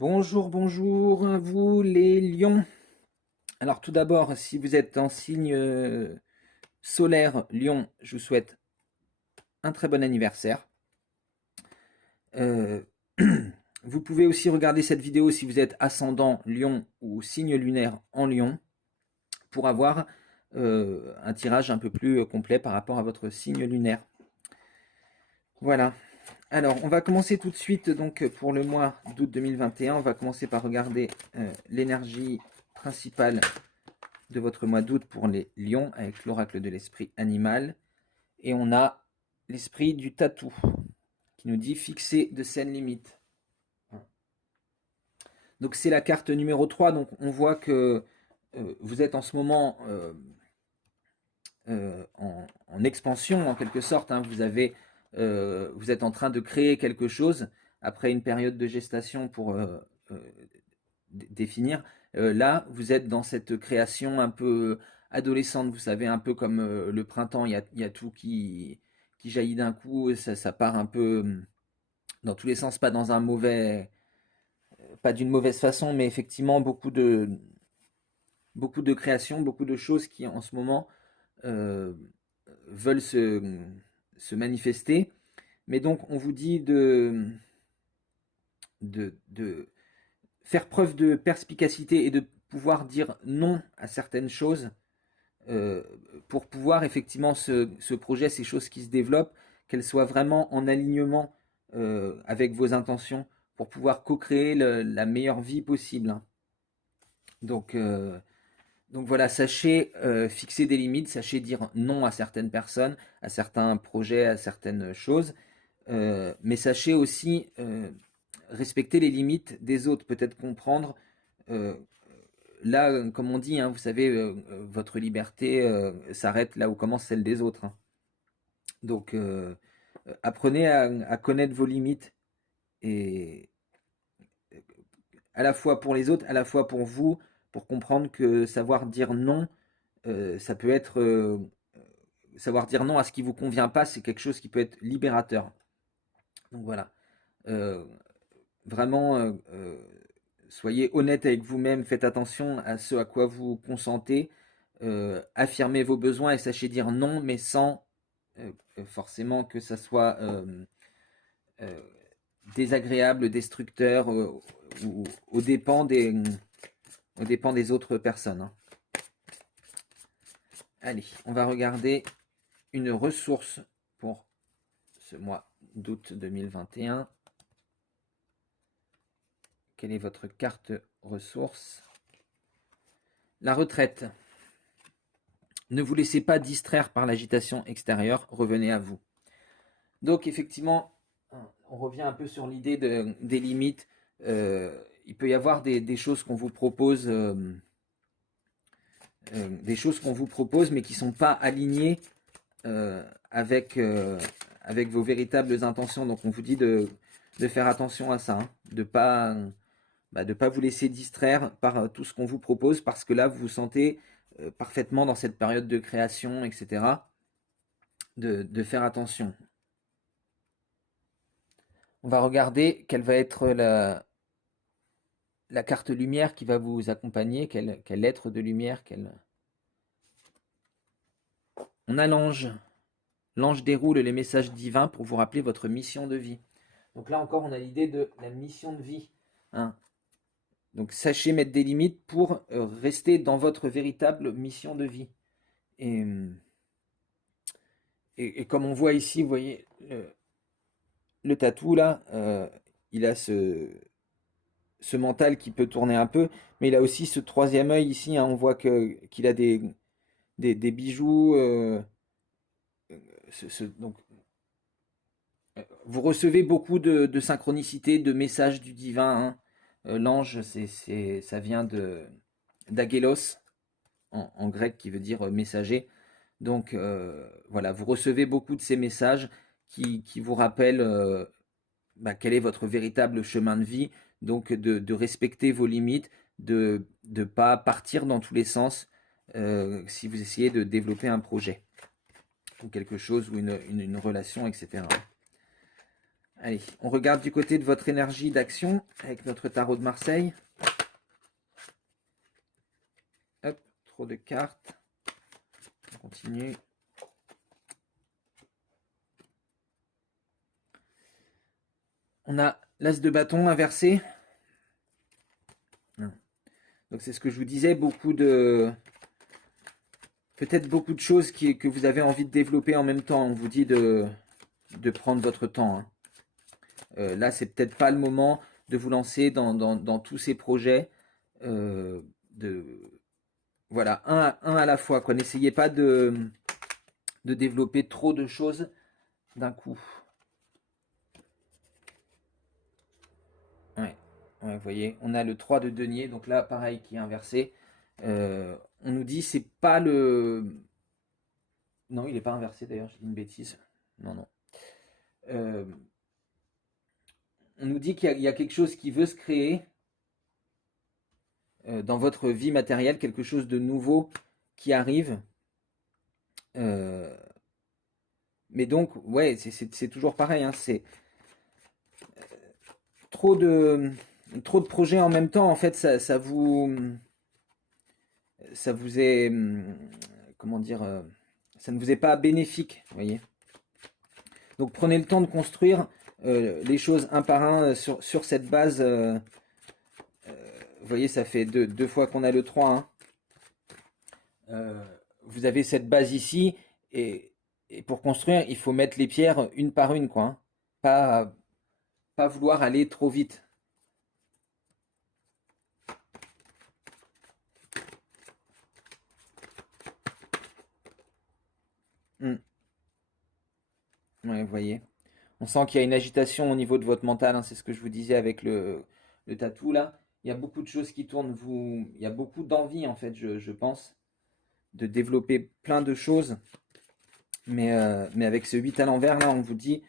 Bonjour, bonjour à vous les lions. Alors tout d'abord, si vous êtes en signe solaire lion, je vous souhaite un très bon anniversaire. Euh, vous pouvez aussi regarder cette vidéo si vous êtes ascendant lion ou signe lunaire en lion pour avoir un tirage un peu plus complet par rapport à votre signe lunaire. Voilà. Alors, on va commencer tout de suite donc pour le mois d'août 2021. On va commencer par regarder l'énergie principale de votre mois d'août pour les lions avec l'oracle de l'esprit animal. Et on a l'esprit du tatou qui nous dit fixer de saines limites. Donc c'est la carte numéro 3. Donc on voit que vous êtes en ce moment en expansion en quelque sorte. Hein. Vous êtes en train de créer quelque chose après une période de gestation pour définir. Là, vous êtes dans cette création un peu adolescente, vous savez, un peu comme le printemps, il y a tout qui jaillit d'un coup, ça part un peu dans tous les sens, pas dans un mauvais, pas d'une mauvaise façon, mais effectivement beaucoup de créations, beaucoup de choses qui en ce moment euh, veulent se manifester. Mais donc, on vous dit de faire preuve de perspicacité et de pouvoir dire non à certaines choses euh, pour pouvoir effectivement ce projet, ces choses qui se développent, qu'elles soient vraiment en alignement avec vos intentions pour pouvoir co-créer la meilleure vie possible. Hein. Donc, euh, donc voilà, sachez fixer des limites, sachez dire non à certaines personnes, à certains projets, à certaines choses, mais sachez aussi respecter les limites des autres, peut-être comprendre euh, là, comme on dit, hein, vous savez, votre liberté s'arrête là où commence celle des autres. Hein. Donc, apprenez à connaître vos limites et à la fois pour les autres, à la fois pour vous, pour comprendre que savoir dire non, ça peut être savoir dire non à ce qui vous convient pas, c'est quelque chose qui peut être libérateur. Donc voilà, Euh, vraiment, soyez honnête avec vous-même, faites attention à ce à quoi vous consentez, affirmez vos besoins et sachez dire non, mais sans forcément que ça soit euh, désagréable, destructeur ou aux dépens des autres personnes. Hein. Allez, on va regarder une ressource pour ce mois d'août 2021. Quelle est votre carte ressource? La retraite. Ne vous laissez pas distraire par l'agitation extérieure, revenez à vous. Donc effectivement, on revient un peu sur l'idée des limites. Il peut y avoir des choses qu'on vous propose, mais qui ne sont pas alignées avec, avec vos véritables intentions. Donc on vous dit de faire attention à ça, hein, de pas vous laisser distraire par tout ce qu'on vous propose, parce que là vous vous sentez parfaitement dans cette période de création, etc. De faire attention. On va regarder quelle va être la carte lumière qui va vous accompagner, quel être de lumière, On a l'ange. L'ange déroule les messages divins pour vous rappeler votre mission de vie. Donc là encore, on a l'idée de la mission de vie. Hein. Donc sachez mettre des limites pour rester dans votre véritable mission de vie. Et, et comme on voit ici, vous voyez, le tatou là, il a ce mental qui peut tourner un peu, mais il a aussi ce troisième œil ici. Hein, on voit qu'il a des bijoux. Donc, vous recevez beaucoup de synchronicité, de messages du divin. Hein. L'ange, ça vient d'Agélos en grec qui veut dire messager. Donc voilà, vous recevez beaucoup de ces messages qui vous rappellent quel est votre véritable chemin de vie. Donc de respecter vos limites, de ne pas partir dans tous les sens si vous essayez de développer un projet ou quelque chose ou une relation, etc. Allez, on regarde du côté de votre énergie d'action avec notre tarot de Marseille. Hop, trop de cartes. On continue. On a l'as de bâton inversé. Donc c'est ce que je vous disais, peut-être beaucoup de choses que vous avez envie de développer en même temps. On vous dit de prendre votre temps, hein. Là, c'est peut-être pas le moment de vous lancer dans tous ces projets. Voilà, un à la fois, quoi. N'essayez pas de développer trop de choses d'un coup. Ouais, ouais, vous voyez, on a le 3 de denier, donc là, pareil, qui est inversé. On nous dit, c'est pas le... Non, il n'est pas inversé d'ailleurs, j'ai dit une bêtise. Non, non. Euh, on nous dit qu'il y a quelque chose qui veut se créer dans votre vie matérielle, quelque chose de nouveau qui arrive. Mais donc, ouais, c'est toujours pareil, hein, c'est trop de, trop de projets en même temps, en fait, ça vous est, comment dire, ça ne vous est pas bénéfique, vous voyez. Donc prenez le temps de construire les choses un par un sur cette base. Vous voyez, ça fait deux fois qu'on a le 3, hein. Vous avez cette base ici, et pour construire, il faut mettre les pierres une par une, quoi, hein. Pas vouloir aller trop vite. Hmm. Ouais, vous voyez. On sent qu'il y a une agitation au niveau de votre mental, hein, c'est ce que je vous disais avec le tatou là. Il y a beaucoup de choses qui tournent, il y a beaucoup d'envie en fait, je pense, de développer plein de choses. Mais avec ce 8 à l'envers là, on vous dit,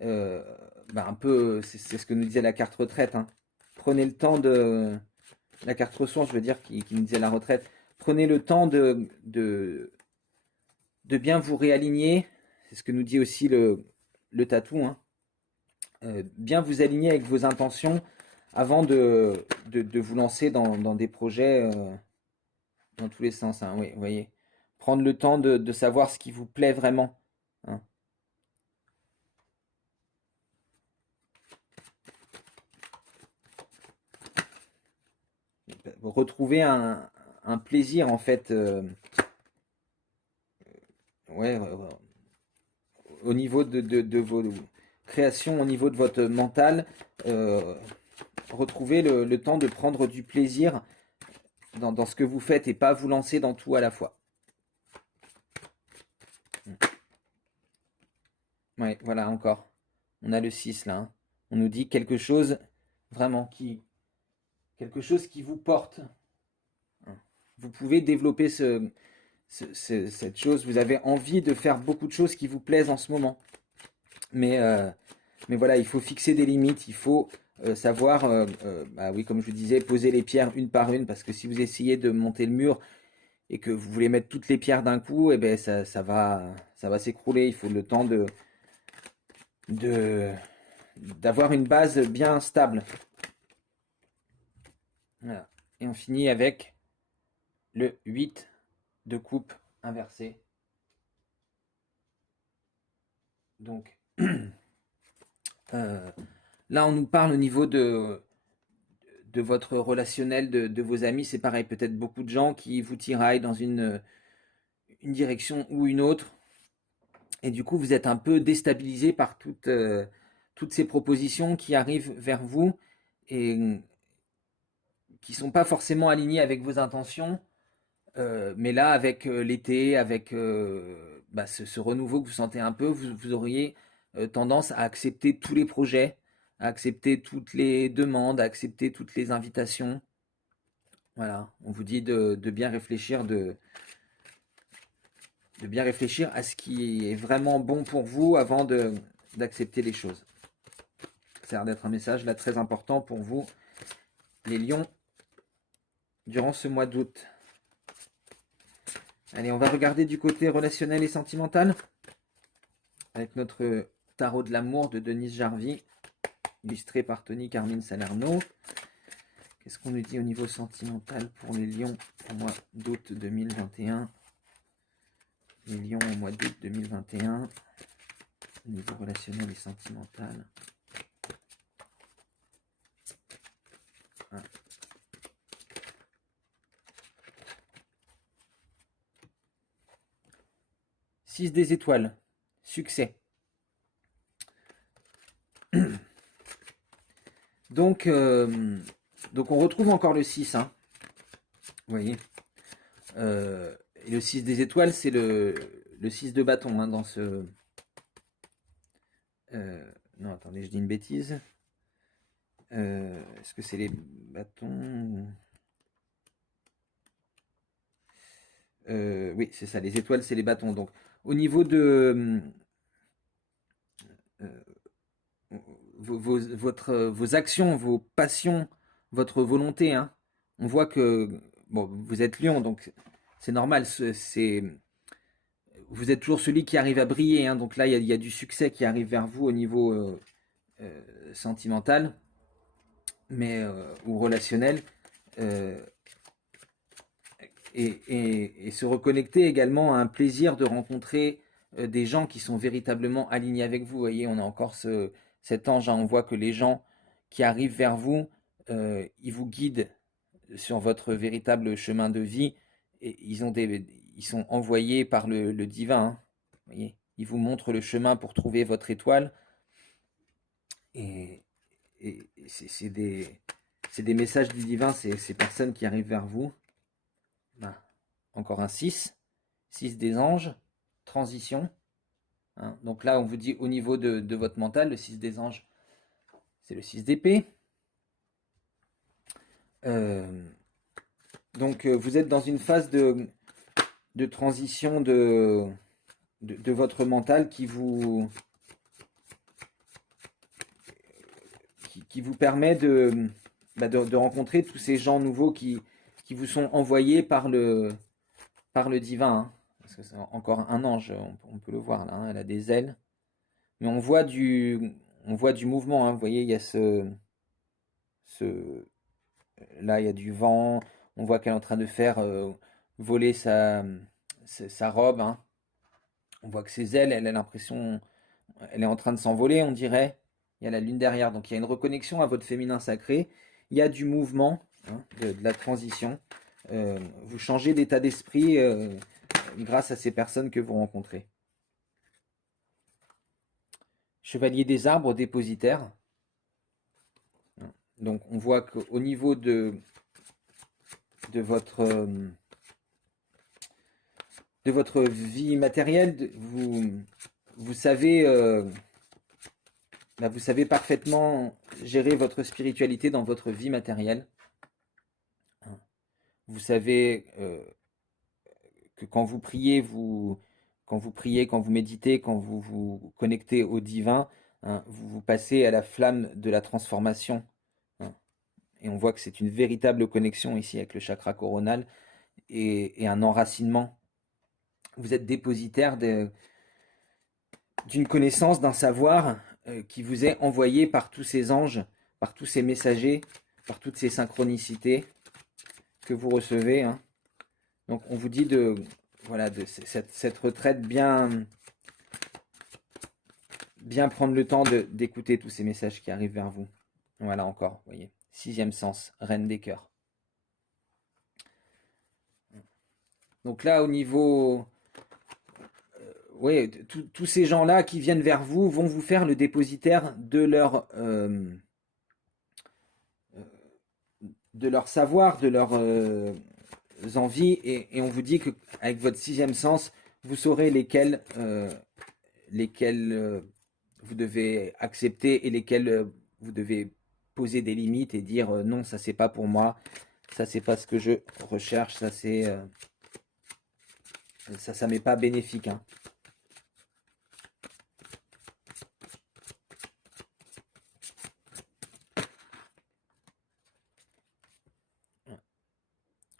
un peu, c'est ce que nous disait la carte retraite, hein. Prenez le temps de... La carte ressource, je veux dire, qui nous disait la retraite. Prenez le temps de bien vous réaligner. C'est ce que nous dit aussi le tatou, hein. Bien vous aligner avec vos intentions avant de vous lancer dans des projets dans tous les sens, hein. Oui, vous voyez. Prendre le temps de savoir ce qui vous plaît vraiment, hein. Retrouver un plaisir en fait, ouais, au niveau de vos créations, au niveau de votre mental. euh, Retrouver le temps de prendre du plaisir dans ce que vous faites et pas vous lancer dans tout à la fois. Ouais, voilà, encore. On a le 6 là, hein. On nous dit quelque chose vraiment quelque chose qui vous porte. Vous pouvez développer cette chose. Vous avez envie de faire beaucoup de choses qui vous plaisent en ce moment. Mais voilà, il faut fixer des limites. Il faut savoir, oui, comme je vous disais, poser les pierres une par une. Parce que si vous essayez de monter le mur et que vous voulez mettre toutes les pierres d'un coup, eh ben, ça va s'écrouler. Il faut le temps de, d'avoir une base bien stable. Voilà. Et on finit avec le 8 de coupe inversé. Donc, là, on nous parle au niveau de votre relationnel, de vos amis. C'est pareil, peut-être beaucoup de gens qui vous tiraillent dans une direction ou une autre. Et du coup, vous êtes un peu déstabilisé par toutes ces propositions qui arrivent vers vous et qui ne sont pas forcément alignées avec vos intentions. Mais là, avec l'été, avec ce renouveau que vous sentez un peu, vous auriez tendance à accepter tous les projets, à accepter toutes les demandes, à accepter toutes les invitations. Voilà, on vous dit de bien réfléchir, de bien réfléchir à ce qui est vraiment bon pour vous avant d'accepter les choses. Ça a l'air d'être un message là très important pour vous, les lions, durant ce mois d'août. Allez, on va regarder du côté relationnel et sentimental avec notre tarot de l'amour de Denise Jarvie. illustré par Tony Carmine Salerno. Qu'est-ce qu'on nous dit au niveau sentimental pour les lions au mois d'août 2021? Les lions au mois d'août 2021, au niveau relationnel et sentimental. Ah. Six des étoiles, succès. Donc on retrouve encore le 6, hein. Vous voyez. Et le 6 des étoiles, c'est le 6 de bâton, hein, dans ce... non, attendez, je dis une bêtise. Est-ce que c'est les bâtons? Oui, c'est ça, les étoiles, c'est les bâtons. Donc, au niveau de... vos actions, vos passions, votre volonté, hein, on voit que... Bon, vous êtes lion, donc c'est normal, vous êtes toujours celui qui arrive à briller, hein, donc là, il y a du succès qui arrive vers vous au niveau sentimental, mais ou relationnel, et se reconnecter également à un plaisir de rencontrer des gens qui sont véritablement alignés avec vous. Vous voyez, on a encore cet ange, hein, on voit que les gens qui arrivent vers vous, ils vous guident sur votre véritable chemin de vie, et ils sont envoyés par le divin, hein, vous voyez, ils vous montrent le chemin pour trouver votre étoile, et c'est des messages du divin, ces personnes qui arrivent vers vous. Ben, encore un 6 des anges, transition, hein. Donc là, on vous dit au niveau de votre mental, le 6 des anges, c'est le 6 d'épée. Donc vous êtes dans une phase de transition de votre mental qui vous permet de rencontrer tous ces gens nouveaux qui vous sont envoyés par le divin, hein. Parce que c'est encore un ange, on peut le voir là, hein, elle a des ailes. Mais on voit du mouvement, hein. Vous voyez, il y a là, il y a du vent. On voit qu'elle est en train de faire voler sa robe, hein. On voit que ses ailes, elle a l'impression, elle est en train de s'envoler, on dirait. Il y a la lune derrière, donc il y a une reconnexion à votre féminin sacré. Il y a du mouvement, hein, de la transition. Vous changez d'état d'esprit grâce à ces personnes que vous rencontrez. Chevalier des arbres, dépositaire. Donc on voit qu'au niveau de votre vie matérielle, vous savez vous savez parfaitement gérer votre spiritualité dans votre vie matérielle. Vous savez que quand vous priez, quand vous méditez, quand vous vous connectez au divin, hein, vous passez à la flamme de la transformation, hein. Et on voit que c'est une véritable connexion ici avec le chakra coronal et un enracinement. Vous êtes dépositaire d'une connaissance, d'un savoir qui vous est envoyé par tous ces anges, par tous ces messagers, par toutes ces synchronicités que vous recevez, hein. Donc on vous dit de cette retraite, bien prendre le temps d'écouter tous ces messages qui arrivent vers vous. Voilà, encore, vous voyez, 6e sens, reine des cœurs. Donc là, au niveau... oui, tous ces gens-là qui viennent vers vous vont vous faire le dépositaire de leur savoir, de leurs envies, et on vous dit qu'avec votre 6e sens, vous saurez lesquels vous devez accepter et lesquels vous devez poser des limites et dire non, ça c'est pas pour moi, ça c'est pas ce que je recherche, ça m'est pas bénéfique, hein.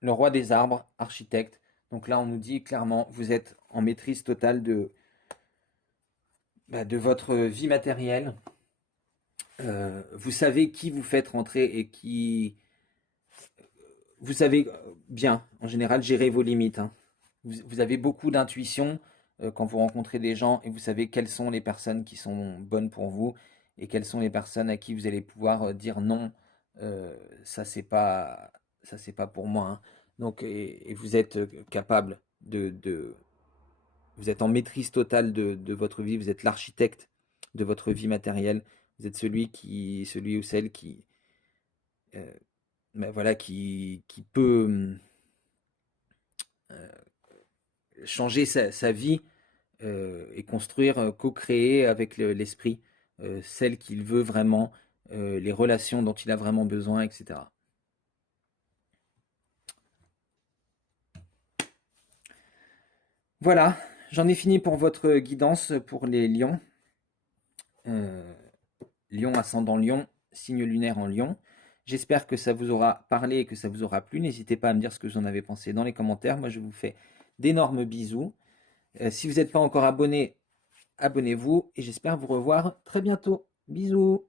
Le roi des arbres, architecte. Donc là, on nous dit clairement, vous êtes en maîtrise totale de votre vie matérielle. Vous savez qui vous faites rentrer et qui... Vous savez bien, en général, gérer vos limites, hein. Vous avez beaucoup d'intuition quand vous rencontrez des gens et vous savez quelles sont les personnes qui sont bonnes pour vous et quelles sont les personnes à qui vous allez pouvoir dire non, euh, ça c'est pas pour moi, hein. Donc, et vous êtes capable vous êtes en maîtrise totale de votre vie, vous êtes l'architecte de votre vie matérielle, vous êtes celui ou celle qui, euh, ben voilà, qui peut euh, changer sa vie et construire, co-créer avec l'esprit celle qu'il veut vraiment, les relations dont il a vraiment besoin, etc. Voilà, j'en ai fini pour votre guidance pour les lions. Euh, Lion ascendant Lion, signe lunaire en Lion. J'espère que ça vous aura parlé et que ça vous aura plu. N'hésitez pas à me dire ce que vous en avez pensé dans les commentaires. Moi, je vous fais d'énormes bisous. Si vous n'êtes pas encore abonné, abonnez-vous et j'espère vous revoir très bientôt. Bisous.